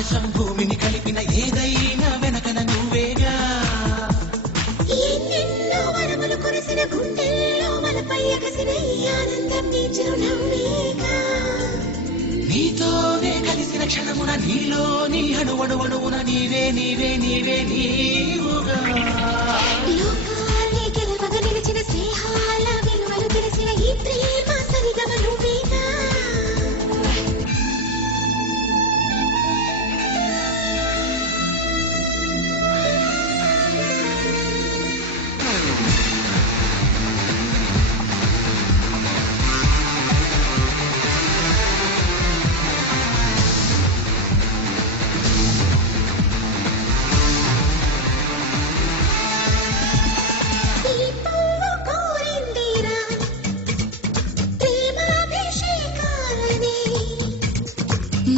ఆకాశం భూమిని కలిపిన ఏదైనా వెనకన నువ్వేగా. ఎన్నెన్నో వరములు కురిసిన గుండెల్లో మనపై ఎగసిన ఈ ఆనందం నీ చిరునవ్వేగా. నీతోనే కలిసిన క్షణమున నీలోని అణువణువణువున నీవే నీవే నీవే నీవుగా. లోకాలే గెలవగ నిలిచిన స్నేహాల విలువలు తెలిసిన ఈ ప్రేమ సరిగమ నువ్వేగా.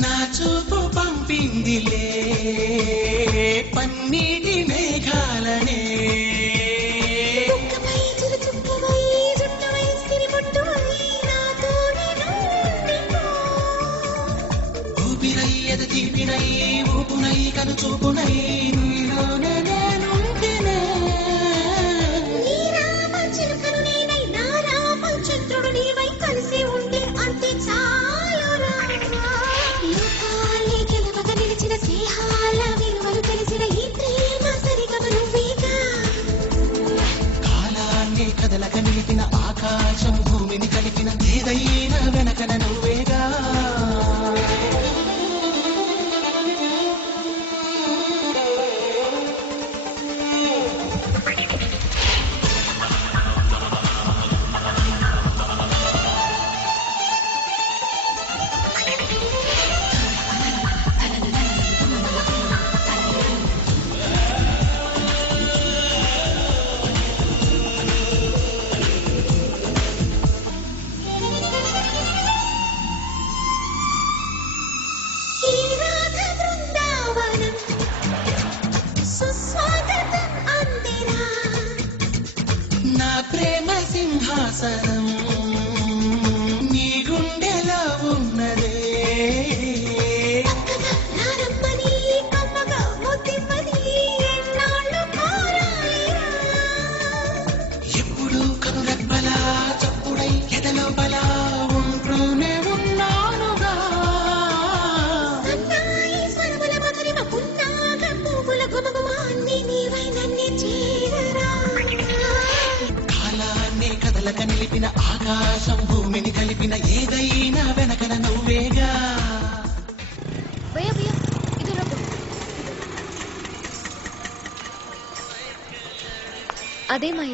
నా చూపు పంపిందిలే పన్నీటి మేఘాలనే. ఊపిరై ఎద తీపినై ఊపునై కను చూపునై నీలోనే నేనుంటినే. చంద్రుడు నీవై కలిసి ఉంటే అంతే చాలురా. లోకాలే గెలవగ నిలిచిన స్నేహాల విలువలు తెలిసిన ఈ ప్రేమ సరిగమ నువ్వేగా. కాలాన్ని కదలక నిలిపిన ఆకాశం భూమిని కలిపిన ఏదైనా వెనకన నువ్వేగా. నా ప్రేమ సింహాసనం నీ గుండెలో ఉన్నదే. ఎప్పుడు కనురెప్పలా చప్పుడై ఎదలో బలా ఉంటూనే ఉన్నానుగా. కాలాన్ని కదలక నిలిపిన ఆకాశం భూమిని కలిపిన ఏదైనా వెనకన నువ్వేగా. అదే మా